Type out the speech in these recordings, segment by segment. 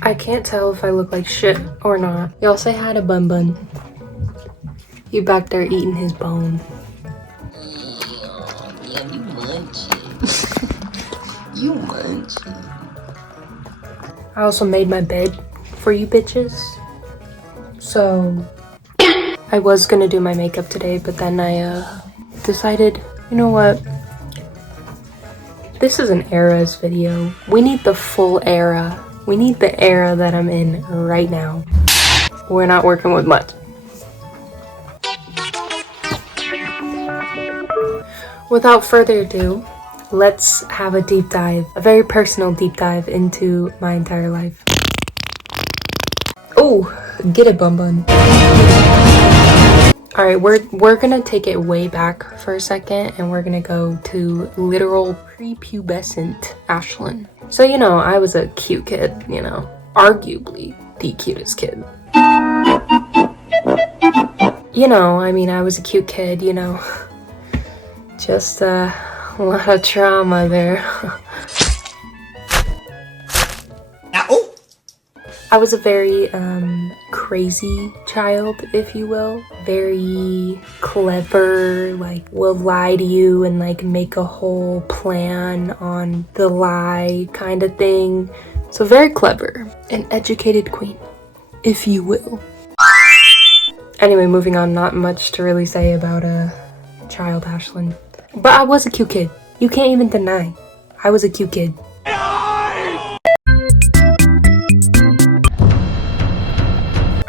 I can't tell if I look like shit or not. Y'all say hi to Bun Bun. You back there eating his bone. Yeah, you munchy. You munchy. I also made my bed for you bitches. So I was gonna do my makeup today, but then I decided, you know what? This is an eras video. We need the full era. We need the era that I'm in right now. We're not working with much. Without further ado, let's have a deep dive, a very personal deep dive into my entire life. Oh, get it, Bun Bun. All right, we're gonna take it way back for a second, and we're gonna go to literal prepubescent Ashlyn. So, you know, I was a cute kid, you know, arguably the cutest kid. You know, I mean, I was a cute kid, you know, just a lot of trauma there. I was a very crazy child, if you will. Very clever, like will lie to you and like make a whole plan on the lie kind of thing. So very clever. An educated queen, if you will. Anyway, moving on, not much to really say about child Ashlyn. But I was a cute kid. You can't even deny. I was a cute kid.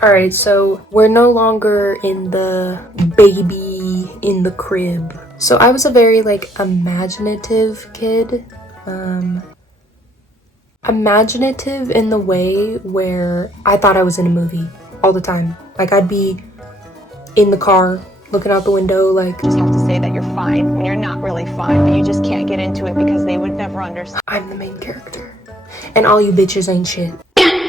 Alright, so we're no longer in the baby in the crib. So I was a very like imaginative kid. Imaginative in the way where I thought I was in a movie all the time. Like I'd be in the car looking out the window like, just have to say that you're fine when you're not really fine, but you just can't get into it because they would never understand. I'm the main character and all you bitches ain't shit.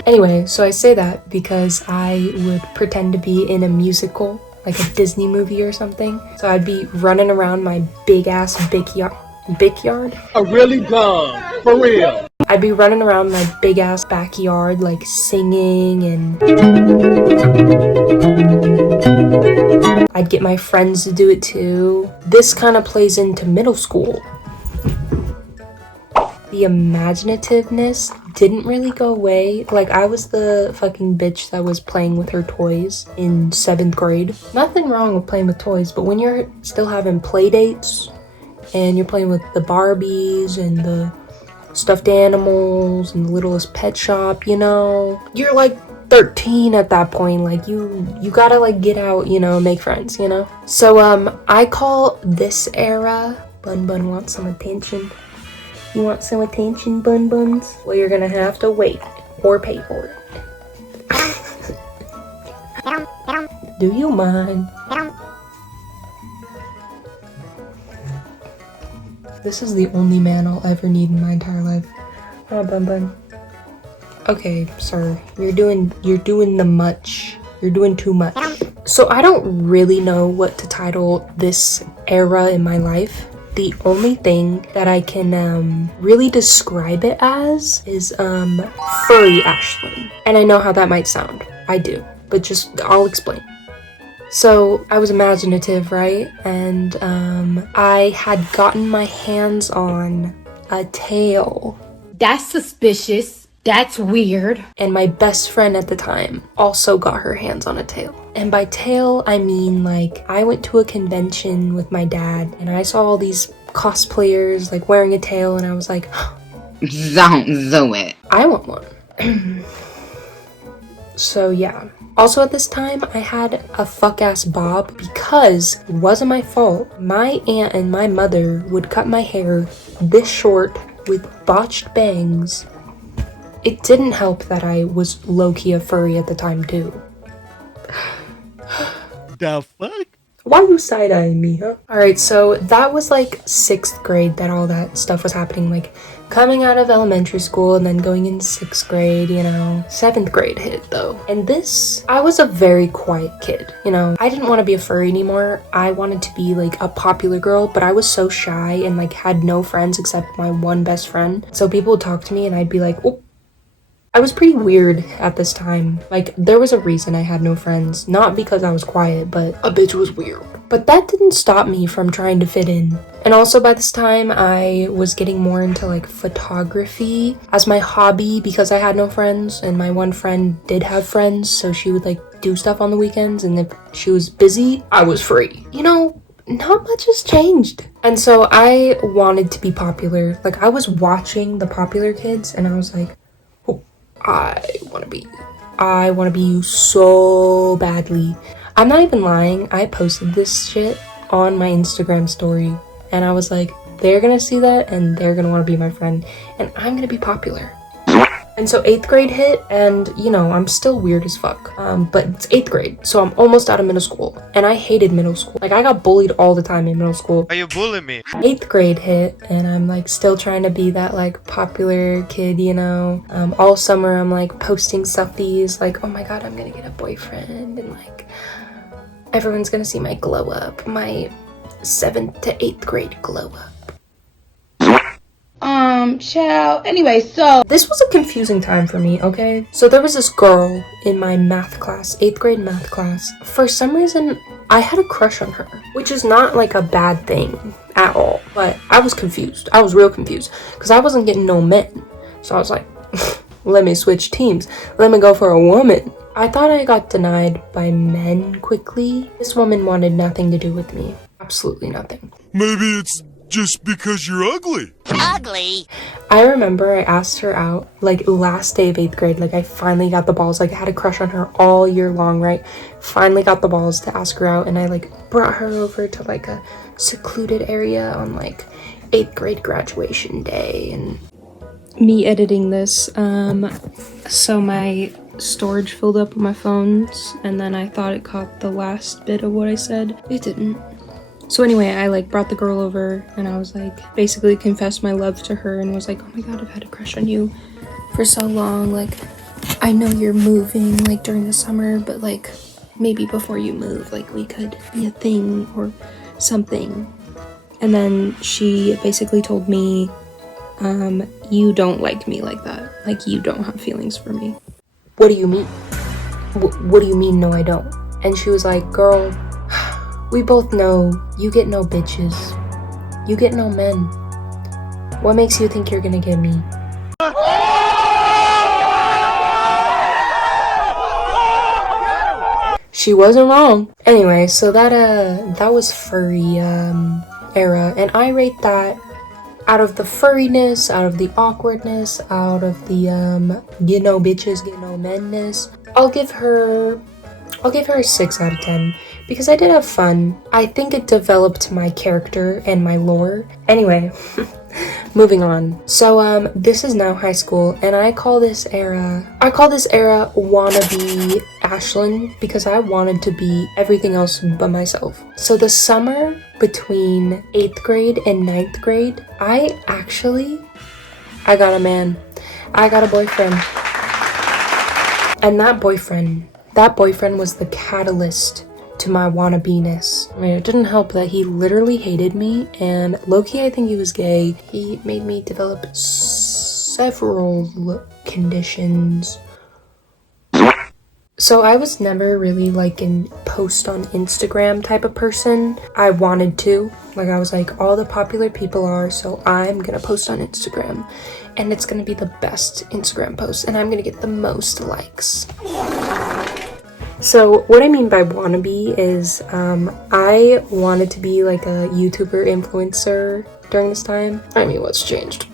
Anyway, so I say that because I would pretend to be in a musical, like a Disney movie or something. So I'd be running around my big ass backyard. Oh, really, God? For real? I'd be running around my big ass backyard, like singing, and I'd get my friends to do it too. This kind of plays into middle school. The imaginativeness didn't really go away. Like I was the fucking bitch that was playing with her toys in 7th grade. Nothing wrong with playing with toys, but when you're still having play dates and you're playing with the Barbies and the stuffed animals and the littlest pet shop, you know, you're like 13 at that point. Like you gotta like get out, you know, make friends, you know. So I call this era Bun Bun wants some attention. You want some attention, Bun Buns? Well, you're gonna have to wait or pay for it. Do you mind? This is the only man I'll ever need in my entire life. Oh, Bun Bun. Okay, sir. You're doing the much. You're doing too much. So I don't really know what to title this era in my life. The only thing that I can really describe it as is furry Ashlyn. And I know how that might sound. I do. But just, I'll explain. So I was imaginative, right? And I had gotten my hands on a tail. That's suspicious. That's weird. And my best friend at the time also got her hands on a tail. And by tail, I mean like I went to a convention with my dad and I saw all these cosplayers like wearing a tail and I was like, Don't do it. I want one. So yeah. Also at this time, I had a fuck-ass bob because it wasn't my fault. My aunt and my mother would cut my hair this short with botched bangs. It didn't help that I was low-key a furry at the time too. The fuck? Why you side-eyeing me, huh? Alright, so that was like 6th grade that all that stuff was happening. Like coming out of elementary school and then going into 6th grade, you know. 7th grade hit though. And this, I was a very quiet kid, you know. I didn't want to be a furry anymore. I wanted to be like a popular girl, but I was so shy and like had no friends except my one best friend. So people would talk to me and I'd be like, oh, I was pretty weird at this time. Like, there was a reason I had no friends. Not because I was quiet, but a bitch was weird. But that didn't stop me from trying to fit in. And also by this time, I was getting more into like photography as my hobby because I had no friends, and my one friend did have friends, so she would like do stuff on the weekends, and if she was busy, I was free. You know, not much has changed. And so I wanted to be popular. Like, I was watching the popular kids and I was like, oh, I want to be you so badly. I'm not even lying. I posted this shit on my Instagram story and I was like, they're gonna see that and they're gonna want to be my friend and I'm gonna be popular. And so 8th grade hit, and you know, I'm still weird as fuck. But it's 8th grade, so I'm almost out of middle school. And I hated middle school. Like, I got bullied all the time in middle school. Why you bullying me? 8th grade hit, and I'm like still trying to be that like popular kid, you know. All summer I'm like posting selfies, like, oh my god, I'm gonna get a boyfriend, and like everyone's gonna see my glow up, my 7th to 8th grade glow up. Child. Anyway, so this was a confusing time for me, okay? So there was this girl in my math class, 8th grade math class. For some reason, I had a crush on her, which is not like a bad thing at all. But I was confused. I was real confused because I wasn't getting no men. So I was like, let me switch teams. Let me go for a woman. I thought I got denied by men quickly. This woman wanted nothing to do with me. Absolutely nothing. Maybe it's just because you're ugly. Ugly? I remember I asked her out like last day of 8th grade. Like, I finally got the balls. Like, I had a crush on her all year long, right? Finally got the balls to ask her out, and I like brought her over to like a secluded area on like 8th grade graduation day. And me editing this, so my storage filled up with my phones, and then I thought it caught the last bit of what I said. It didn't. So anyway, I like brought the girl over and I was like basically confessed my love to her and was like, oh my god, I've had a crush on you for so long. Like, I know you're moving like during the summer, but like maybe before you move, like we could be a thing or something. And then she basically told me, you don't like me like that. Like, you don't have feelings for me. What do you mean? What do you mean, no, I don't? And she was like, girl, we both know you get no bitches. You get no men. What makes you think you're gonna get me? She wasn't wrong. Anyway, so that was furry era, and I rate that out of the furriness, out of the awkwardness, out of the get no bitches, get no menness. I'll give her a 6 out of 10 because I did have fun. I think it developed my character and my lore. Anyway, moving on. So this is now high school, and I call this era wannabe Ashlyn because I wanted to be everything else but myself. So the summer between 8th grade and 9th grade, I got a man. I got a boyfriend. And that boyfriend was the catalyst to my wannabe-ness. I mean, it didn't help that he literally hated me, and low-key I think he was gay. He made me develop several conditions. So I was never really like a post on Instagram type of person. I wanted to. Like, I was like, all the popular people are, so I'm gonna post on Instagram. And it's gonna be the best Instagram post, and I'm gonna get the most likes. So what I mean by wannabe is I wanted to be like a YouTuber influencer during this time. I mean, what's changed?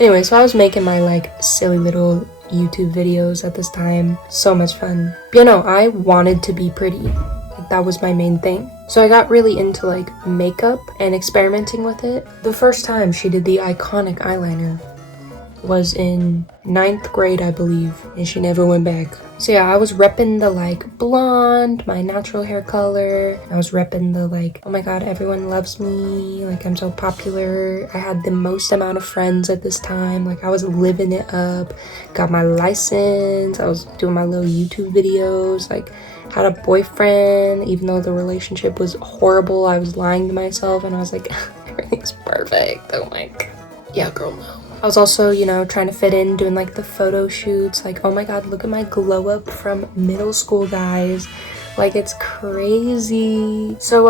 Anyway, so I was making my like silly little YouTube videos at this time. So much fun. But you know, I wanted to be pretty. Like, that was my main thing. So I got really into like makeup and experimenting with it. The first time she did the iconic eyeliner was in 9th grade, I believe, and she never went back. So yeah, I was repping the like blonde, my natural hair color. I was repping the like, oh my god, everyone loves me, like I'm so popular. I had the most amount of friends at this time. Like, I was living it up, got my license, I was doing my little YouTube videos, like had a boyfriend, even though the relationship was horrible. I was lying to myself and I was like, everything's perfect. Oh my god. Yeah, girl, no. I was also, you know, trying to fit in, doing like the photo shoots, like, oh my god, look at my glow up from middle school, guys. Like, it's crazy. So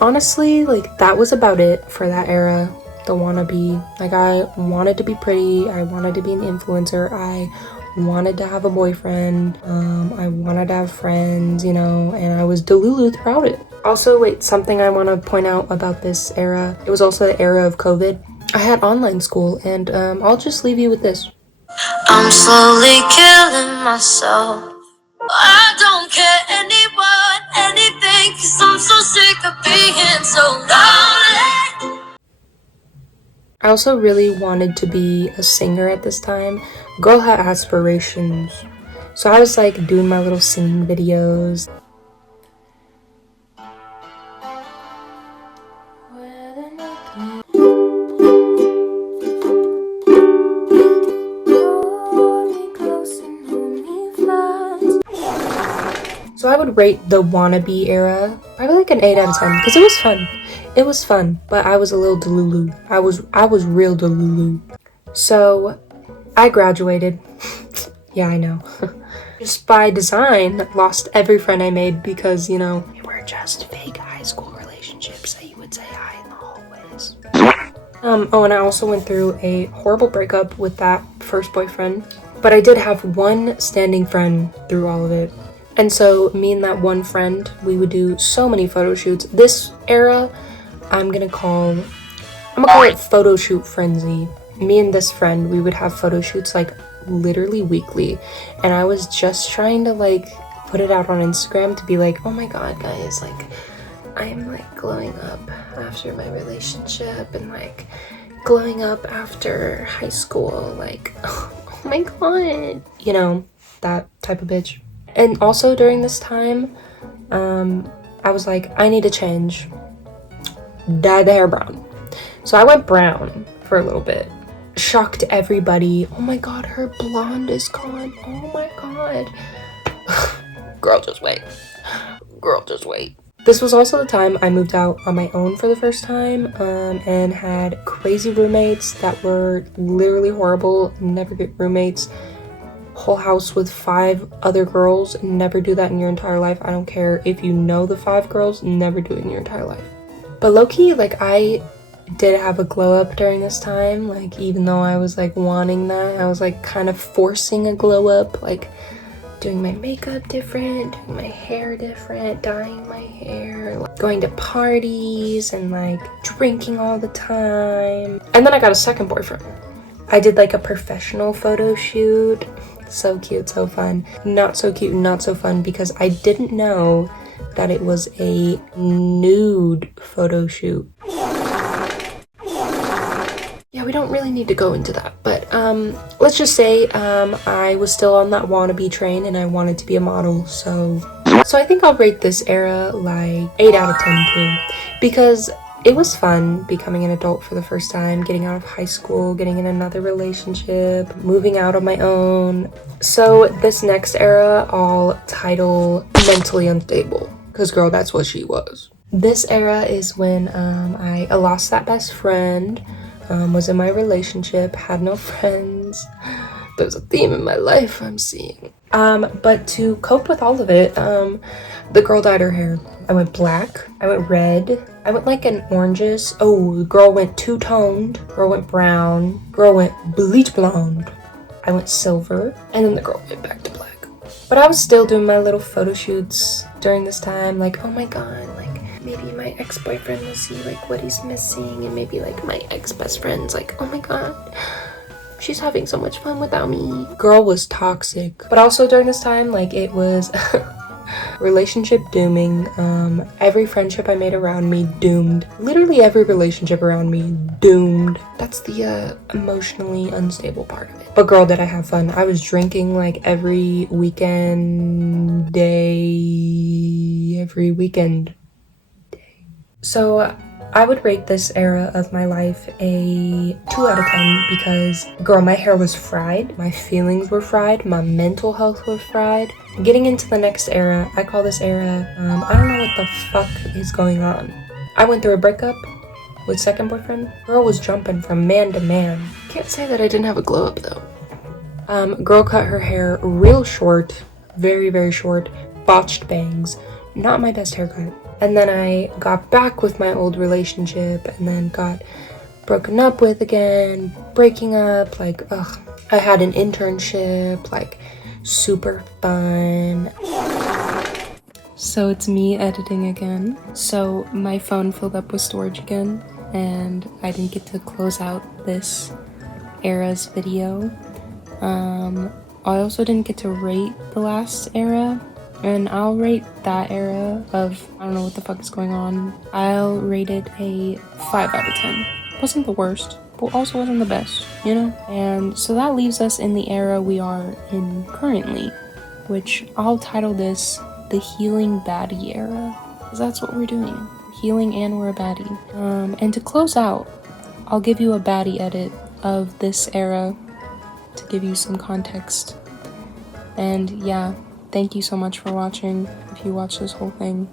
honestly, like, that was about it for that era, the wannabe. Like, I wanted to be pretty, I wanted to be an influencer, I wanted to have a boyfriend, I wanted to have friends, you know, and I was delulu throughout it. Also, wait, something I want to point out about this era, it was also the era of COVID. I had online school, and I'll just leave you with this. I'm slowly killing myself. I don't care anyone, anything, 'cause I'm so sick of being so lonely. I also really wanted to be a singer at this time. Girl had aspirations. So I was like doing my little singing videos. So I would rate the wannabe era probably like an 8 out of 10 because it was fun. It was fun, but I was a little delulu. I was real delulu. So I graduated. Yeah, I know. Just by design, lost every friend I made because, you know, they were just fake high school relationships that you would say hi in the hallways. Oh, and I also went through a horrible breakup with that first boyfriend, but I did have one standing friend through all of it. And so me and that one friend, we would do so many photo shoots. This era, I'm gonna call it photo shoot frenzy. Me and this friend, we would have photo shoots like literally weekly, and I was just trying to like put it out on Instagram to be like, oh my god, guys, like I'm like glowing up after my relationship and like glowing up after high school, like oh my god, you know, that type of bitch. And also during this time, I was like, I need to change, dye the hair brown. So I went brown for a little bit. Shocked everybody. Oh my god, her blonde is gone. Oh my god. Girl, just wait. Girl, just wait. This was also the time I moved out on my own for the first time, and had crazy roommates that were literally horrible. Never get roommates. Whole house with 5 other girls. Never do that in your entire life. I don't care if you know the 5 girls, never do it in your entire life. But low-key, like, I did have a glow up during this time. Like, even though I was like wanting that, I was like kind of forcing a glow up, like doing my makeup different, doing my hair different, dyeing my hair, like, going to parties and like drinking all the time. And then I got a second boyfriend. I did like a professional photo shoot. So cute, so fun. Not so cute, not so fun because I didn't know that it was a nude photo shoot. Yeah, we don't really need to go into that, but let's just say I was still on that wannabe train and I wanted to be a model, so I think I'll rate this era like 8 out of 10 too, because it was fun becoming an adult for the first time, getting out of high school, getting in another relationship, moving out on my own. So this next era I'll title mentally unstable, because girl, that's what she was. This era is when I lost that best friend, was in my relationship, had no friends. There's a theme in my life I'm seeing. But to cope with all of it, the girl dyed her hair. I went black, I went red, I went like an oranges. Oh, the girl went two-toned, girl went brown, girl went bleach blonde. I went silver, and then the girl went back to black. But I was still doing my little photo shoots during this time, like, oh my god, like, maybe my ex-boyfriend will see like what he's missing, and maybe like my ex-best friend's like, oh my god, she's having so much fun without me. Girl was toxic. But also during this time, like, it was relationship dooming. Every friendship I made around me doomed. Literally every relationship around me doomed. That's the emotionally unstable part of it. But girl, did I have fun. I was drinking like every weekend day. So I would rate this era of my life a 2 out of 10 because, girl, my hair was fried, my feelings were fried, my mental health was fried. Getting into the next era, I call this era, I don't know what the fuck is going on. I went through a breakup, with second boyfriend, girl was jumping from man to man. Can't say that I didn't have a glow up though. Girl cut her hair real short, very, very short, botched bangs, not my best haircut. And then I got back with my old relationship and then got broken up with again, breaking up, like, ugh. I had an internship, like, super fun. So it's me editing again. So my phone filled up with storage again, and I didn't get to close out this era's video. I also didn't get to rate the last era, and I'll rate that era of, I don't know what the fuck is going on. I'll rate it a 5 out of 10. Wasn't the worst, but also wasn't the best, you know? And so that leaves us in the era we are in currently, which I'll title this the healing baddie era, because that's what we're doing. We're healing and we're a baddie. And to close out, I'll give you a baddie edit of this era to give you some context. And yeah, thank you so much for watching, if you watched this whole thing.